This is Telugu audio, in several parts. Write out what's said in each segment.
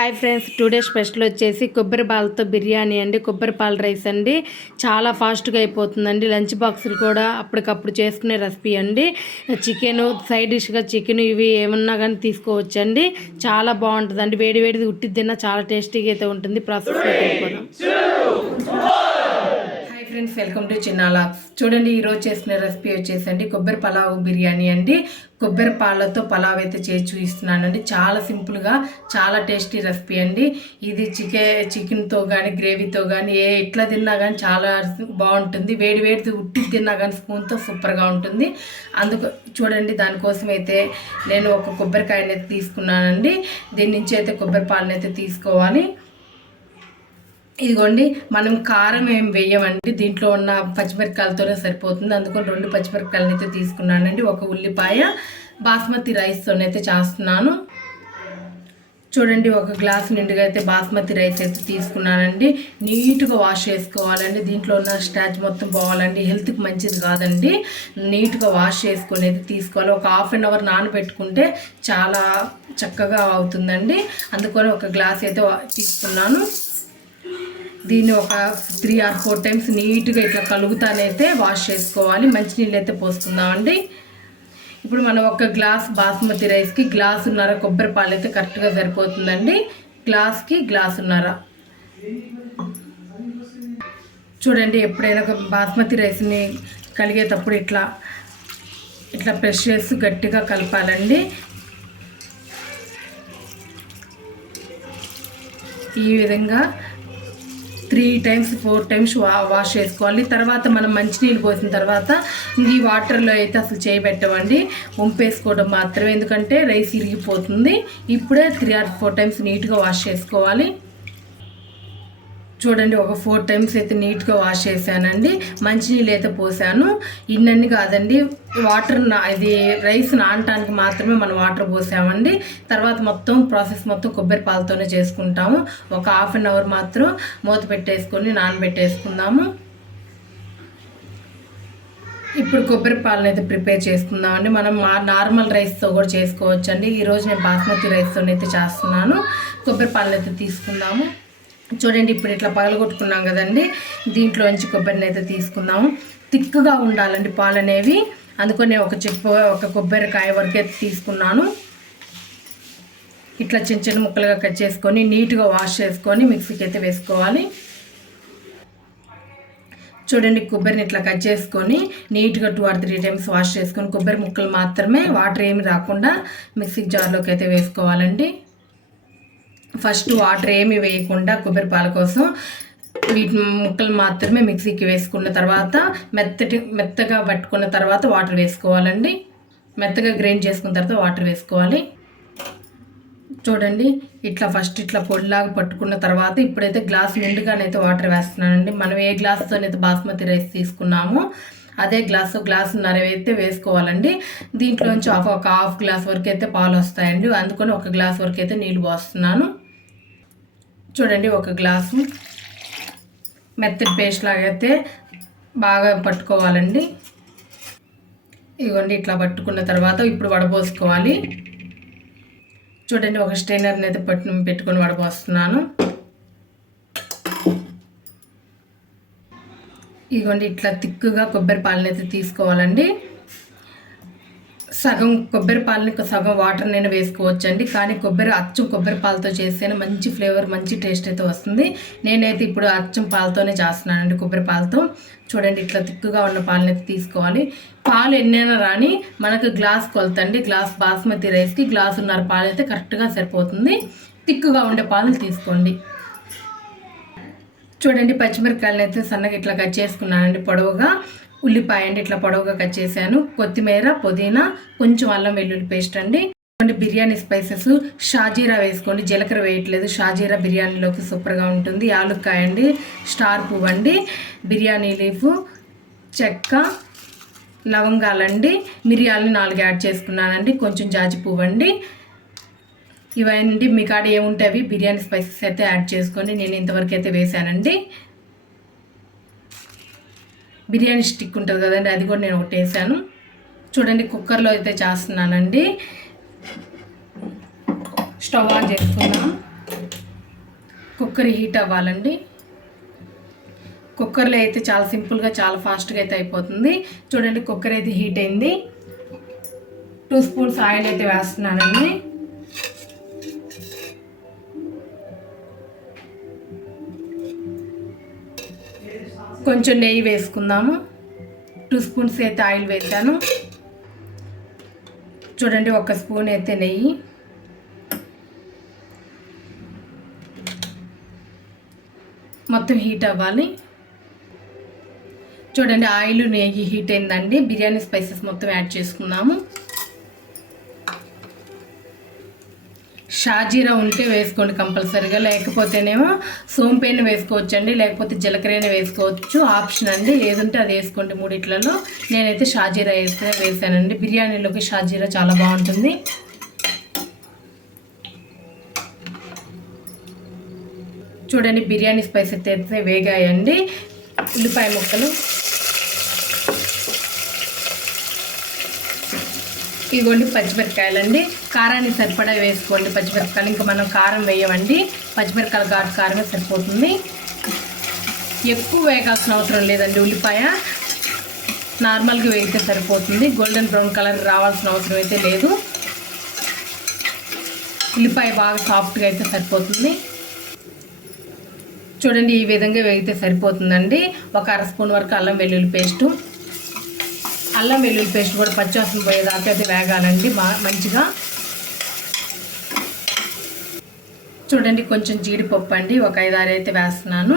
హాయ్ ఫ్రెండ్స్ టుడే స్పెషల్ వచ్చేసి కొబ్బరి పాలతో బిర్యానీ అండి. కొబ్బరి పాల రైస్ అండి. చాలా ఫాస్ట్గా అయిపోతుందండి. లంచ్ బాక్సులు కూడా అప్పటికప్పుడు చేసుకునే రెసిపీ అండి. చికెన్ సైడ్ డిష్గా చికెన్ ఇవి ఏమన్నా కానీ తీసుకోవచ్చండి. చాలా బాగుంటుందండి. వేడి వేడిది ఉట్టి తిన్నా చాలా టేస్టీగా అయితే ఉంటుంది. ప్రాసెస్ వెళ్ళిపోదాం ఫ్రెండ్స్ వెల్కమ్ టు చిన్నాలా చూడండి ఈరోజు చేసిన రెసిపీ వచ్చేసండి. కొబ్బరి పలావ్ బిర్యానీ అండి. కొబ్బరి పాలతో పలావ్ అయితే చేసి చూపిస్తున్నానండి. చాలా సింపుల్గా చాలా టేస్టీ రెసిపీ అండి. ఇది చికెన్ చికెన్తో కానీ గ్రేవీతో కానీ ఏ ఎట్లా తిన్నా కానీ చాలా బాగుంటుంది. వేడి వేడిది ఉట్టి తిన్నా కానీ స్పూన్తో సూపర్గా ఉంటుంది. అందుకు చూడండి దానికోసం అయితే నేను ఒక కొబ్బరికాయని అయితే తీసుకున్నానండి. దీని నుంచి అయితే కొబ్బరి పాలను అయితే తీసుకోవాలి. ఇదిగోండి మనం కారం ఏం వేయమండి. దీంట్లో ఉన్న పచ్చిమిరపకాయలతోనే సరిపోతుంది. అందుకని రెండు పచ్చిమిరపకాయలను అయితే తీసుకున్నానండి. ఒక ఉల్లిపాయ బాస్మతి రైస్తోనైతే చేస్తున్నాను. చూడండి ఒక గ్లాస్ నిండుగా అయితే బాస్మతి రైస్ అయితే తీసుకున్నానండి. నీట్గా వాష్ చేసుకోవాలండి. దీంట్లో ఉన్న స్టాచ్ మొత్తం పోవాలండి. హెల్త్కి మంచిది కాదండి. నీట్గా వాష్ చేసుకొని అయితే తీసుకోవాలి. ఒక హాఫ్ అన్ అవర్ నానబెట్టుకుంటే చాలా చక్కగా అవుతుందండి. అందుకని ఒక గ్లాస్ అయితే తీసుకున్నాను. దీన్ని ఒక త్రీ ఆర్ ఫోర్ టైమ్స్ నీట్గా ఇట్లా కలుగుతానైతే వాష్ చేసుకోవాలి. మంచినీళ్ళు అయితే పోసుకుందామండి ఇప్పుడు మనం ఒక గ్లాస్ బాస్మతి రైస్కి గ్లాసున్నర కొబ్బరి పాలు అయితే కరెక్ట్గా సరిపోతుందండి. గ్లాస్కి గ్లాసున్నర చూడండి ఎప్పుడైనా ఒక బాస్మతి రైస్ని కలిగేటప్పుడు ఇట్లా ఇట్లా ప్రెష్ చేసి గట్టిగా కలపాలండి. ఈ విధంగా త్రీ టైమ్స్ ఫోర్ టైమ్స్ వా వాష్ చేసుకోవాలి. తర్వాత మనం మంచినీళ్ళు పోసిన తర్వాత ఈ వాటర్లో అయితే అసలు చేయబెట్టమండి. వంపేసుకోవడం మాత్రమే. ఎందుకంటే రైస్ ఇరిగిపోతుంది. ఇప్పుడే త్రీ ఆర్ ఫోర్ టైమ్స్ నీట్గా వాష్ చేసుకోవాలి. చూడండి ఒక ఫోర్ టైమ్స్ అయితే నీట్గా వాష్ చేశానండి. మంచినీళ్ళు అయితే పోసాను. ఇన్నన్ని కాదండి వాటర్ నా ఇది రైస్ నానటానికి మాత్రమే మనం వాటర్ పోసామండి. తర్వాత మొత్తం ప్రాసెస్ మొత్తం కొబ్బరి పాలతోనే చేసుకుంటాము. ఒక హాఫ్ అన్ అవర్ మాత్రం మూత పెట్టేసుకొని నానబెట్టేసుకుందాము. ఇప్పుడు కొబ్బరి పాలను అయితే ప్రిపేర్ చేసుకుందామండి. మనం మా నార్మల్ రైస్తో కూడా చేసుకోవచ్చండి. ఈరోజు నేను బాస్మతి రైస్తోనైతే చేస్తున్నాను. కొబ్బరి పాలను అయితే తీసుకుందాము. చూడండి ఇప్పుడు ఇట్లా పగలగొట్టుకున్నాం కదండి. దీంట్లోంచి కొబ్బరిని అయితే తీసుకుందాము. తిక్కుగా ఉండాలండి పాలు అనేవి అందుకని ఒక చెప్పు ఒక కొబ్బరికాయ వరకు అయితే తీసుకున్నాను. ఇట్లా చిన్న చిన్న ముక్కలుగా కట్ చేసుకొని నీట్గా వాష్ చేసుకొని మిక్సీకి అయితే వేసుకోవాలి. చూడండి కొబ్బరిని ఇట్లా కట్ చేసుకొని నీట్గా two or three times wash చేసుకొని కొబ్బరి ముక్కలు మాత్రమే వాటర్ ఏమి రాకుండా మిక్సీ జార్లోకి అయితే వేసుకోవాలండి. ఫస్ట్ వాటర్ ఏమి వేయకుండా కొబ్బరి పాల కోసం వీటి ముక్కలు మాత్రమే మిక్సీకి వేసుకున్న తర్వాత మెత్తటి మెత్తగా పట్టుకున్న తర్వాత వాటర్ వేసుకోవాలండి. మెత్తగా గ్రైండ్ చేసుకున్న తర్వాత వాటర్ వేసుకోవాలి. చూడండి ఇట్లా ఫస్ట్ ఇట్లా పొడిలాగా పట్టుకున్న తర్వాత ఇప్పుడైతే గ్లాస్ నిండుగానైతే వాటర్ వేస్తున్నానండి. మనం ఏ గ్లాస్తోనైతే బాస్మతి రైస్ తీసుకున్నామో అదే గ్లాసు గ్లాసున్నర అయితే వేసుకోవాలండి. దీంట్లోంచి హాఫ్ ఒక హాఫ్ గ్లాస్ వరకు అయితే పాలు వస్తాయండి. అందుకని ఒక గ్లాస్ వరకు అయితే నీళ్ళు పోస్తున్నాను. చూడండి ఒక గ్లాసు మెత్తటి పేస్ట్ లాగైతే బాగా పట్టుకోవాలండి. ఇదిగోండి ఇట్లా పట్టుకున్న తర్వాత ఇప్పుడు వడపోసుకోవాలి చూడండి ఒక స్టైనర్ని అయితే పట్టు పెట్టుకొని వడపోస్తున్నాను ఇదిగోండి ఇట్లా తిక్కుగా కొబ్బరి పాలనైతే తీసుకోవాలండి. సగం కొబ్బరి పాలని సగం వాటర్ నేను వేసుకోవచ్చండి. కానీ కొబ్బరి అచ్చం కొబ్బరి పాలతో చేస్తేనే మంచి ఫ్లేవర్ మంచి టేస్ట్ అయితే వస్తుంది. నేనైతే ఇప్పుడు అచ్చం పాలతోనే చేస్తున్నానండి కొబ్బరి పాలతో. చూడండి ఇట్లా తిక్కుగా ఉన్న పాలని అయితే తీసుకోవాలి. పాలు ఎన్నైనా రాని మనకు గ్లాస్ కొలతండి. గ్లాస్ బాస్మతి రైస్కి గ్లాస్ ఉన్నర పాలు అయితే కరెక్ట్గా సరిపోతుంది. తిక్కుగా ఉండే పాలు తీసుకోండి. చూడండి పచ్చిమిరపకాయలను అయితే సన్నగా ఇట్లా కట్ చేసుకున్నానండి పొడవుగా. ఉల్లిపాయ అండి ఇట్లా పొడవుగా కట్ చేశాను. కొత్తిమీర పుదీనా కొంచెం అల్లం వెల్లుల్లి పేస్ట్ అండి. బిర్యానీ స్పైసెస్ షాజీరా వేసుకోండి. జీలకర్ర వేయట్లేదు. షాజీరా బిర్యానీలోకి సూపర్గా ఉంటుంది. యాలుక్కాయ అండి స్టార్ పువ్వు అండి బిర్యానీ లీఫ్ చెక్క లవంగాలండి మిరియాలని నాలుగు యాడ్ చేసుకున్నానండి. కొంచెం జాజి పువ్వు అండి. ఇవన్నీ మీ కాడ ఏముంటే అవి బిర్యానీ స్పైసెస్ అయితే యాడ్ చేసుకొని నేను ఇంతవరకు అయితే వేసానండి బిర్యానీ స్టిక్ ఉంటుంది కదండి అది కూడా నేను ఒకటి వేసాను. చూడండి కుక్కర్లో అయితే చేస్తున్నానండి. స్టవ్ ఆన్ చేసుకున్నా కుక్కర్ హీట్ అవ్వాలండి. కుక్కర్లో అయితే చాలా సింపుల్గా చాలా ఫాస్ట్గా అయితే అయిపోతుంది. చూడండి కుక్కర్ అయితే హీట్ అయింది. టూ స్పూన్స్ ఆయిల్ అయితే వేస్తున్నానండి. కొంచెం నెయ్యి వేసుకుందాము. టూ స్పూన్స్ అయితే ఆయిల్ వేసాను. చూడండి ఒక స్పూన్ అయితే నెయ్యి. మొత్తం హీట్ అవ్వాలి. చూడండి ఆయిల్ నెయ్యి హీట్ అయిందండి. బిర్యానీ స్పైసెస్ మొత్తం యాడ్ చేసుకుందాము. షాజీరా ఉంటే వేసుకోండి కంపల్సరీగా. లేకపోతేనేమో సోంపేన వేసుకోవచ్చు అండి లేకపోతే జీలకర్ర వేసుకోవచ్చు. ఆప్షన్ అండి ఏదుంటే అది వేసుకోండి మూడిట్లలో. నేనైతే షాజీరా వేస్తే వేసానండి. బిర్యానీలోకి షాజీరా చాలా బాగుంటుంది. చూడండి బిర్యానీ స్పైస్ అయితే వేగాయండి. ఉల్లిపాయ ముక్కలు. ఇదిగోండి పచ్చిమిరపకాయలండి. కారాన్ని సరిపడా వేసుకోండి పచ్చిమిరపకాయలు. ఇంకా మనం కారం వేయమండి. పచ్చిమిరపకాయలు ఘాటు కారమే సరిపోతుంది. ఎక్కువ వేగాల్సిన అవసరం లేదండి ఉల్లిపాయ. నార్మల్గా వేగితే సరిపోతుంది. గోల్డెన్ బ్రౌన్ కలర్ రావాల్సిన అవసరం అయితే లేదు. ఉల్లిపాయ బాగా సాఫ్ట్గా అయితే సరిపోతుంది. చూడండి ఈ విధంగా వేగితే సరిపోతుందండి. ఒక అర స్పూన్ వరకు అల్లం వెల్లుల్లి పేస్టు. అల్లం వెల్లుల్లి పేస్ట్ కూడా పచ్చివాసన పోయేదాకా అయితే వేగాలండి. బాగా మంచిగా చూడండి కొంచెం జీడిపప్పు అండి. ఒక ఐదారు అయితే వేస్తున్నాను.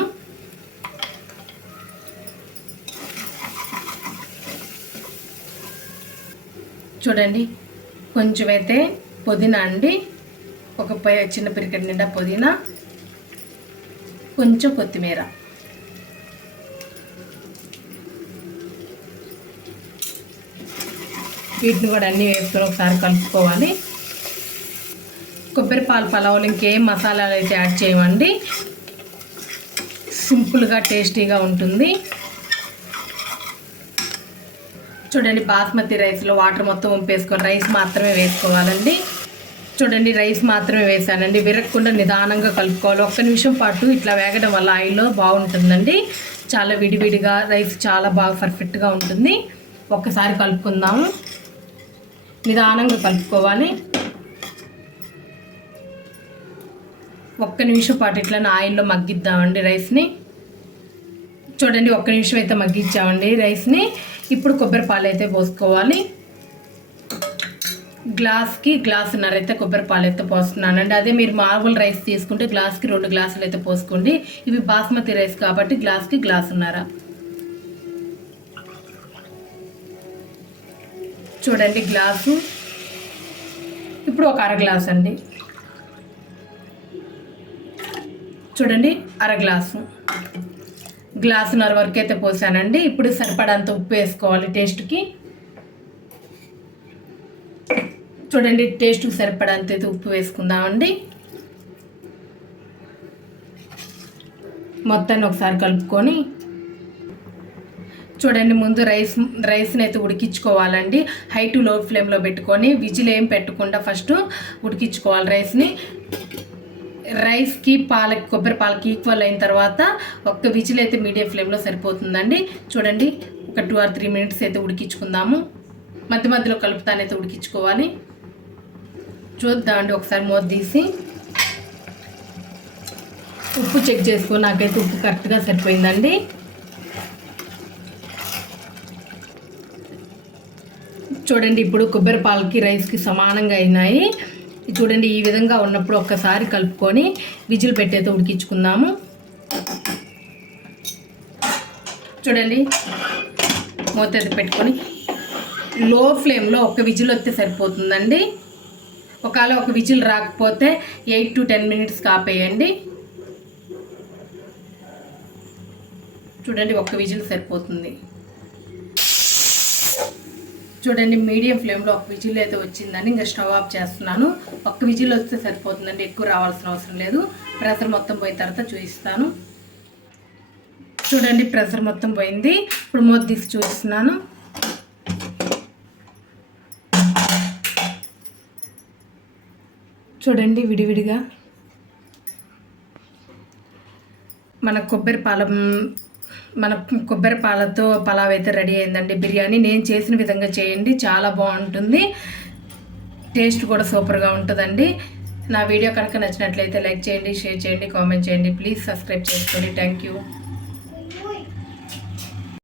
చూడండి కొంచెం అయితే పుదీనా అండి. ఒక చిన్న పిరికెట్ నిండా పుదీనా కొంచెం కొత్తిమీర. వీటిని కూడా అన్నీ వేసుకొని ఒకసారి కలుపుకోవాలి. కొబ్బరి పాలు పలావులు ఇంకేం మసాలాలు అయితే యాడ్ చేయమండి. సింపుల్గా టేస్టీగా ఉంటుంది. చూడండి బాస్మతి రైస్లో వాటర్ మొత్తం ఉంపేసుకొని రైస్ మాత్రమే వేసుకోవాలండి. చూడండి రైస్ మాత్రమే వేసానండి. విరగకుండా నిదానంగా కలుపుకోవాలి. ఒక్క నిమిషం పాటు ఇట్లా వేగడం వల్ల ఆయిల్లో బాగుంటుందండి. చాలా విడివిడిగా రైస్ చాలా బాగా పర్ఫెక్ట్గా ఉంటుంది. ఒక్కసారి కలుపుకుందాము. నిదానంగా కలుపుకోవాలి. ఒక్క నిమిషం పాటు ఇట్లా ఆయిల్లో మగ్గిద్దామండి రైస్ని. చూడండి ఒక్క నిమిషం అయితే మగ్గించామండి రైస్ని. ఇప్పుడు కొబ్బరి పాలు అయితే పోసుకోవాలి. గ్లాస్కి గ్లాసున్నర అయితే కొబ్బరి పాలు అయితే పోస్తున్నానండి. అదే మీరు మామూలు రైస్ తీసుకుంటే గ్లాస్కి రెండు గ్లాసులు అయితే పోసుకోండి. ఇవి బాస్మతి రైస్ కాబట్టి గ్లాస్కి గ్లాసున్నర. చూడండి గ్లాసు. ఇప్పుడు ఒక అర గ్లాస్ అండి. చూడండి అర గ్లాసు. గ్లాసున్నర వరకు అయితే పోసానండి. ఇప్పుడు సరిపడంత ఉప్పు వేసుకోవాలి టేస్ట్కి. చూడండి టేస్ట్కి సరిపడంత అయితే ఉప్పు వేసుకుందామండి. మొత్తాన్ని ఒకసారి కలుపుకొని చూడండి ముందు రైస్ రైస్ని అయితే ఉడికించుకోవాలండి. హై టు లో ఫ్లేమ్లో పెట్టుకొని విజిల్ ఏం పెట్టకుండా ఫస్ట్ ఉడికించుకోవాలి రైస్ని. రైస్కి పాలకి కొబ్బరి పాలకి ఈక్వల్ అయిన తర్వాత ఒక్క విజిల్ అయితే మీడియం ఫ్లేమ్లో సరిపోతుందండి. చూడండి ఒక టూ ఆర్ త్రీ మినిట్స్ అయితే ఉడికించుకుందాము. మధ్య మధ్యలో కలుపుతానైతే ఉడికించుకోవాలి. చూద్దామండి ఒకసారి మూత తీసి. ఉప్పు చెక్ చేసుకో నాకైతే ఉప్పు కరెక్ట్గా సరిపోయిందండి. చూడండి ఇప్పుడు కొబ్బరి పాలకి రైస్కి సమానంగా అయినాయి. చూడండి ఈ విధంగా ఉన్నప్పుడు ఒక్కసారి కలుపుకొని విజిల్ పెట్టేతో ఉడికించుకుందాము. చూడండి మూత పెట్టుకొని లో ఫ్లేమ్లో ఒక విజిల్ వస్తే సరిపోతుందండి. ఒకవేళ ఒక విజిల్ రాకపోతే ఎయిట్ టు టెన్ మినిట్స్ కాపేయండి. చూడండి ఒక్క విజిల్ సరిపోతుంది. చూడండి మీడియం ఫ్లేమ్లో ఒక విజిల్ అయితే వచ్చిందని ఇంకా స్టవ్ ఆఫ్ చేస్తున్నాను. ఒక్క విజిల్ వస్తే సరిపోతుందండి ఎక్కువ రావాల్సిన అవసరం లేదు. ప్రెషర్ మొత్తం పోయిన తర్వాత చూపిస్తాను. చూడండి ప్రెషర్ మొత్తం పోయింది. ఇప్పుడు మూత తీసి చూపిస్తున్నాను. చూడండి విడివిడిగా. మన కొబ్బరి పాలం మన కొబ్బరి పాలతో పలావ్ అయితే రెడీ అయిందండి. బిర్యానీ నేను చేసిన విధంగా చేయండి. చాలా బాగుంటుంది. టేస్ట్ కూడా సూపర్గా ఉంటుందండి. నా వీడియో కనుక నచ్చినట్లయితే లైక్ చేయండి షేర్ చేయండి కామెంట్ చేయండి. ప్లీజ్ సబ్స్క్రైబ్ చేసుకోండి. Thank you.